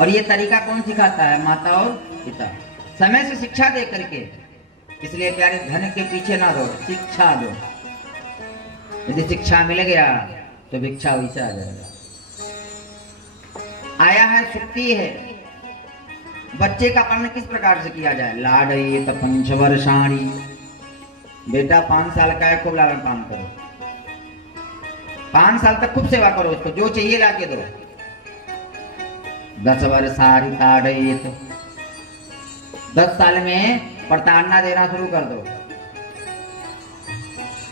और ये तरीका कौन सिखाता है? माता और पिता, समय से शिक्षा दे करके। इसलिए प्यारे, धन के पीछे ना दो, शिक्षा दो। यदि शिक्षा मिल गया तो भिक्षा वैसे आ जाएगा। आया है, सुक्ति है। बच्चे का पालन किस प्रकार से किया जाए? लाडयेत पंचवर्षाणि। बेटा 5 साल का है, खूब लालन पालन करो। 5 साल तक खूब सेवा करो उसको, जो चाहिए लाके दो। 10 वर्षाणि ताडयेत। 10 साल में प्रताड़ना देना शुरू कर दो।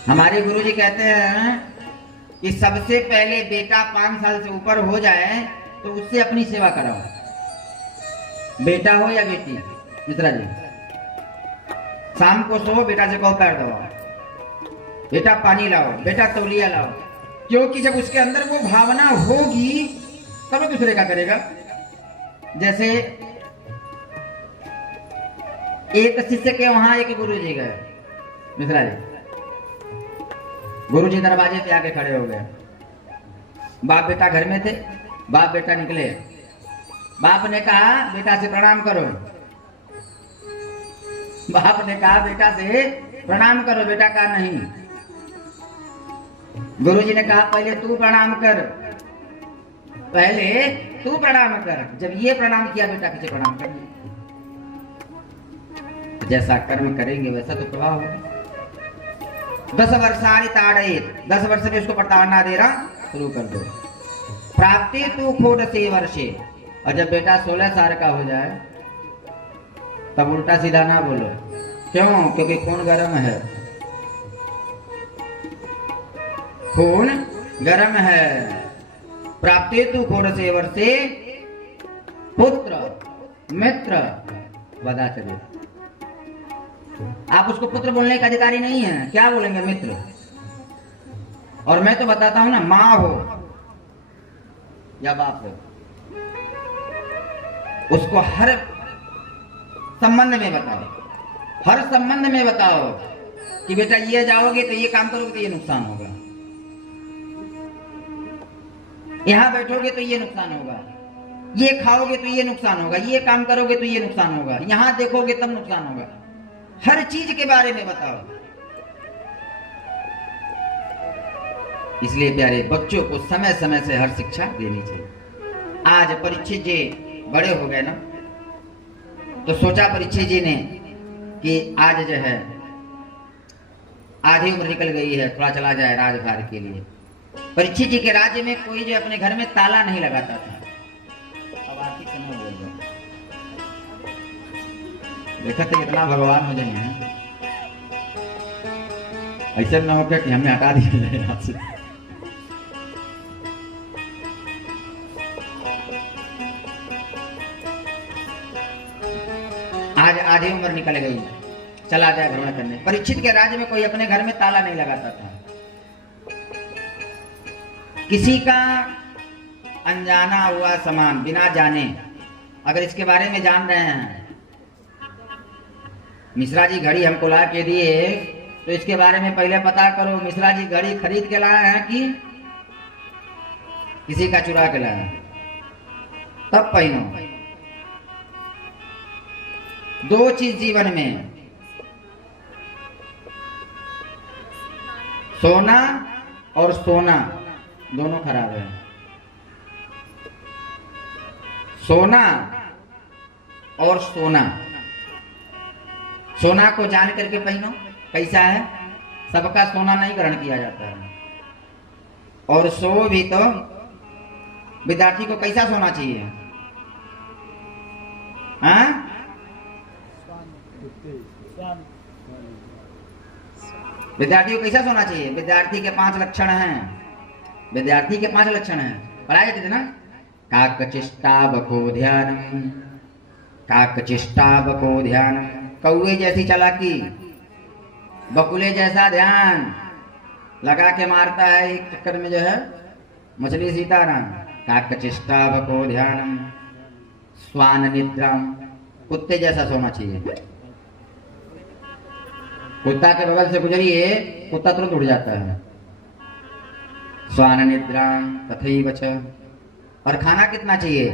हमारे गुरुजी कहते हैं कि सबसे पहले बेटा 5 साल से ऊपर हो जाए तो उससे अपनी सेवा कराओ, बेटा हो या बेटी। मित्रा जी, शाम को सो, बेटा से कहो पैर दबाओ, बेटा पानी लाओ, बेटा तौलिया लाओ। क्योंकि जब उसके अंदर वो भावना होगी तब वो दूसरे का करेगा। जैसे एक शिष्य के वहां एक गुरुजी गए। मित्रा जी, गुरुजी दरवाजे पे आके खड़े हो गए। बाप बेटा घर में थे। बाप बेटा निकले। बाप ने कहा बेटा से प्रणाम करो। बाप ने कहा बेटा से प्रणाम करो। बेटा कहा नहीं। गुरुजी ने कहा पहले तू प्रणाम कर, पहले तू प्रणाम कर। जब ये प्रणाम किया, बेटा पीछे प्रणाम कर। जैसा कर्म करेंगे वैसा तो प्रभाव होगा। 10 वर्षाणि ताड़येत। 10 वर्ष में उसको प्रताड़ना देना शुरू कर दो। प्राप्ति तू खोड़ से वर्षे। और जब बेटा 16 साल का हो जाए तब उल्टा सीधा ना बोलो। क्यों? क्योंकि खून गर्म है। खून गर्म है। प्राप्ति तू खोड़ से वर्षे पुत्र मित्र वदाचर्य। आप उसको पुत्र बोलने का अधिकारी नहीं है। क्या बोलेंगे? मित्र। और मैं तो बताता हूं ना, माँ हो या बाप हो, उसको हर संबंध में बताओ, हर संबंध में बताओ कि बेटा ये जाओगे तो ये काम करोगे तो ये नुकसान होगा, यहां बैठोगे तो ये नुकसान होगा, ये खाओगे तो ये नुकसान होगा, ये काम करोगे तो ये नुकसान होगा, यहां देखोगे तब नुकसान होगा। हर चीज के बारे में बताओ। इसलिए प्यारे, बच्चों को समय समय से हर शिक्षा देनी चाहिए। आज परीक्षित जी बड़े हो गए ना, तो सोचा परीक्षित जी ने कि आज जो है आधी उम्र निकल गई है, थोड़ा चला जाए राजभार के लिए। परीक्षित जी के राज्य में कोई जो अपने घर में ताला नहीं लगाता था। अब आखिर समय बोल रहे, देखा तो इतना भगवान हो जाए हैं, ऐसा ना हो कि हमें हटा दिया जाए यहाँ से। आज आधी उम्र निकल गई, चला जाए भ्रमण करने। परीक्षित के राज्य में कोई अपने घर में ताला नहीं लगाता था। किसी का अनजाना हुआ सामान बिना जाने, अगर इसके बारे में जान रहे हैं, मिश्रा जी घड़ी हमको ला के दिए तो इसके बारे में पहले पता करो, मिश्रा जी घड़ी खरीद के लाए हैं कि किसी का चुरा के लाए हैं, तब पहनो। 2 चीज जीवन में, सोना और सोना दोनों खराब है। सोना और सोना, सोना को जान करके पहनो। कैसा है? सबका सोना नहीं ग्रहण किया जाता है। और सो भी तो विद्यार्थी को कैसा सोना चाहिए? हाँ, विद्यार्थी को कैसा सोना चाहिए? विद्यार्थी के 5 लक्षण हैं। विद्यार्थी के 5 लक्षण हैं, पढ़ाए जाते थे ना। काकचेष्टा बको ध्यानम, काकचेष्टा बको ध्यानम। कौवे जैसी चालाकी, बकुले जैसा ध्यान लगा के मारता है एक चक्कर में जो है मछली सीताराम। काकचेष्टा बको ध्यानम स्वान निद्राम। कुत्ते जैसा सोना चाहिए। कुत्ता के बगल से गुजरिए, कुत्ता तुरंत उड़ जाता है। स्वान निद्राम तथैव च। और खाना कितना चाहिए?